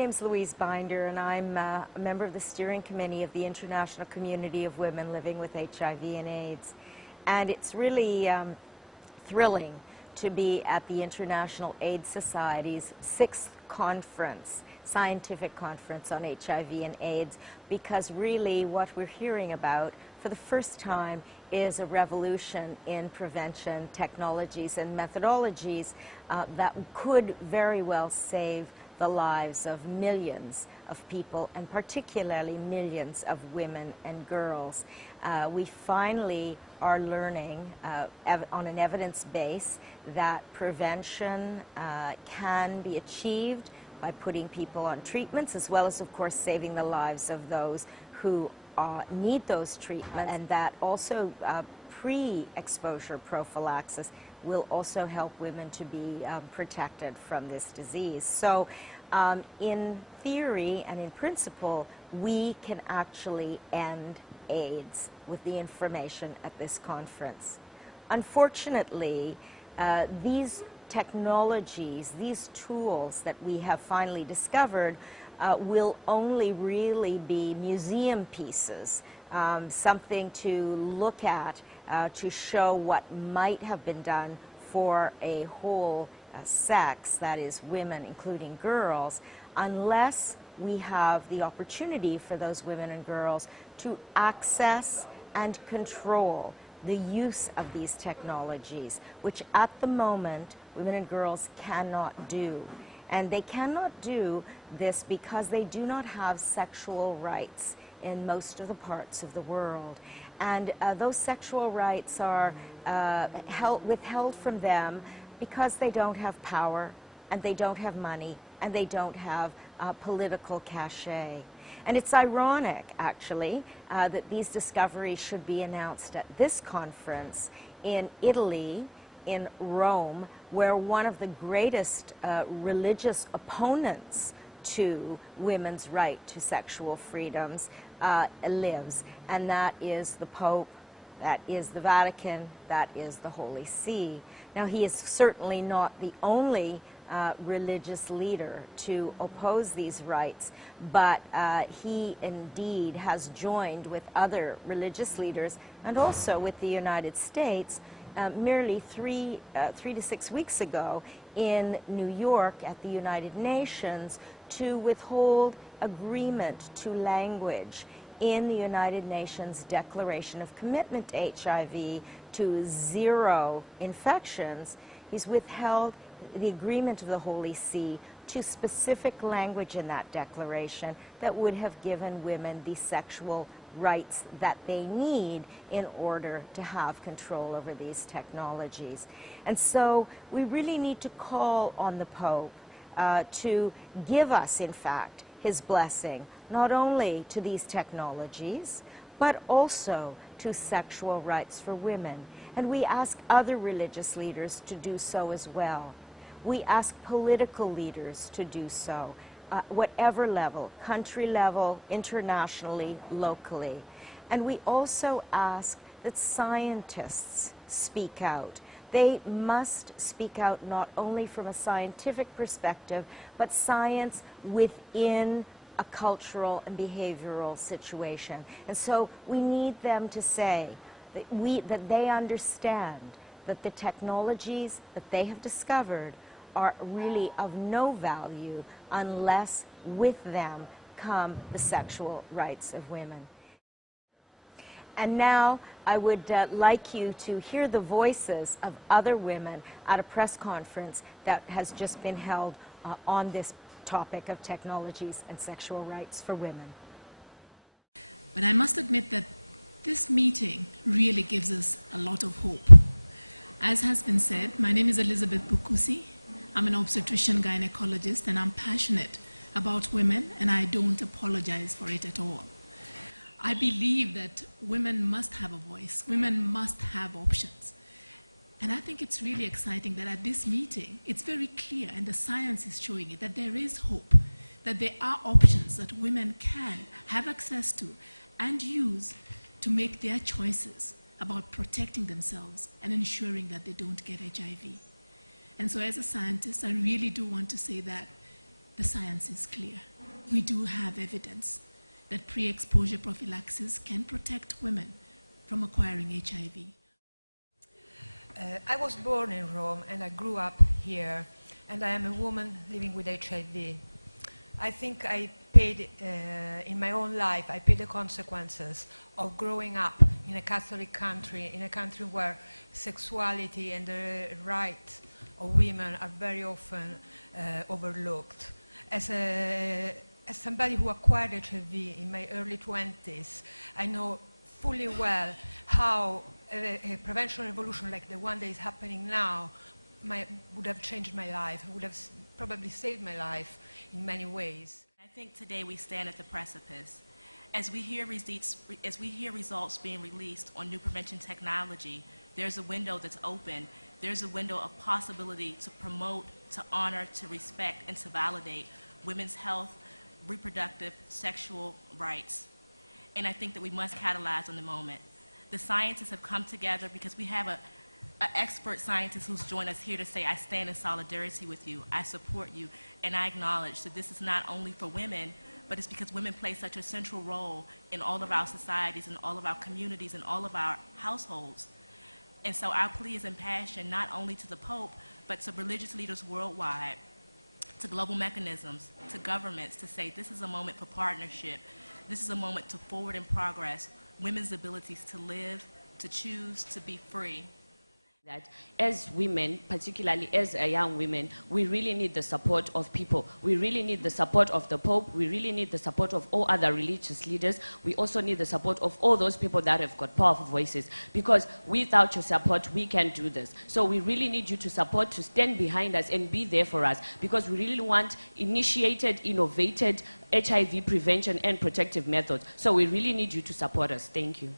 name's Louise Binder, and I'm a member of the steering committee of the International Community of Women Living with HIV and AIDS. And it's really thrilling to be at the International AIDS Society's 6th conference, scientific conference on HIV and AIDS, because really what we're hearing about for the first time is a revolution in prevention technologies and methodologies that could very well save the lives of millions of people, and particularly millions of women and girls. We finally are learning on an evidence base that prevention can be achieved by putting people on treatments, as well as, of course, saving the lives of those who need those treatments, and that also pre-exposure prophylaxis will also help women to be protected from this disease. So in theory and in principle, we can actually end AIDS with the information at this conference. Unfortunately, these technologies, these tools that we have finally discovered will only really be museum pieces, something to look at to show what might have been done for a whole sex, that is women, including girls, unless we have the opportunity for those women and girls to access and control the use of these technologies, which at the moment women and girls cannot do. And they cannot do this because they do not have sexual rights in most of the parts of the world. And those sexual rights are withheld from them because they don't have power, and they don't have money, and they don't have political cachet. And it's ironic, actually, that these discoveries should be announced at this conference in Italy, in Rome, where one of the greatest religious opponents to women's right to sexual freedoms lives, and that is the Pope, that is the Vatican, that is the Holy See. Now, he is certainly not the only religious leader to oppose these rights, but he indeed has joined with other religious leaders and also with the United States merely three to 6 weeks ago in New York at the United Nations to withhold agreement to language in the United Nations Declaration of Commitment to HIV to 0 infections. He's withheld the agreement of the Holy See to specific language in that declaration that would have given women the sexual rights that they need in order to have control over these technologies. And so we really need to call on the Pope to give us, in fact, his blessing, not only to these technologies, but also to sexual rights for women. And we ask other religious leaders to do so as well. We ask political leaders to do so, whatever level, country level, internationally, locally. And we also ask that scientists speak out. They must speak out not only from a scientific perspective, but science within a cultural and behavioral situation. And so we need them to say that they understand that the technologies that they have discovered are really of no value unless with them come the sexual rights of women. And now I would like you to hear the voices of other women at a press conference that has just been held on this topic of technologies and sexual rights for women. But I must admit that this meeting really gives us a lot of hope. As has been said, my name is Elizabeth Bukusi. I'm an obstetrician gynecologist, and I'm passionate about women, and I don't apologize for it at all. I believe that women must have a voice. Women must have options. And I think it's really exciting that at this meeting, it's very clear, and the science is showing it, that there is hope, that there are options that women can have access to and use to make their choices about protecting themselves and ensuring that they don't get HIV. And so as a scientist, I really do want to say that the science is clear. We do have evidence that pre-exposure prophylaxis can protect women from acquiring HIV. I was born in Rome and I grew up here, and I am a woman living with HIV. I think I paid, in my own life, I paid the consequences of growing up in a Catholic country, in a country where sexuality and the rights of women are very often overlooked. As somebody who acquired HIV in my early 20s, I know fully well how a prevention revolution like the one that is happening now would have changed my life, would have probably saved my life in many ways. I think today we stand at the precipice. As we hear results being released on new prevention technology, there's a window that's open. There's a window of possibility to promote, to honor, to respect, and to validate women's health, reproductive, sexual rights. And I think that we must catalyze on the moment. The scientists have come together because we have an expert scientist who's joined us here to say, I stand in solidarity with you, I support you, and I acknowledge that this is not only for women, but it's because women play such a central role in all of our societies, in all of our communities, in all of our households. And so our plea is impassioned not only to the Pope, but to religious leaders worldwide, to global mechanisms, to governments, to say this is a moment for partnership. This is a moment to forward in progress women's abilities to live, to choose, to be free. That as women, particularly as young women, we really need the support of people. We really need the support of the Pope. We really need the support of all other religious leaders. We also need the support of all those people that have got powerful voices, because without your support, we can't do this. So we really need you to support, to stand behind us and be there for us, because we really want initiated, innovated HIV prevention and protective methods. So we really need you to support us. Thank you.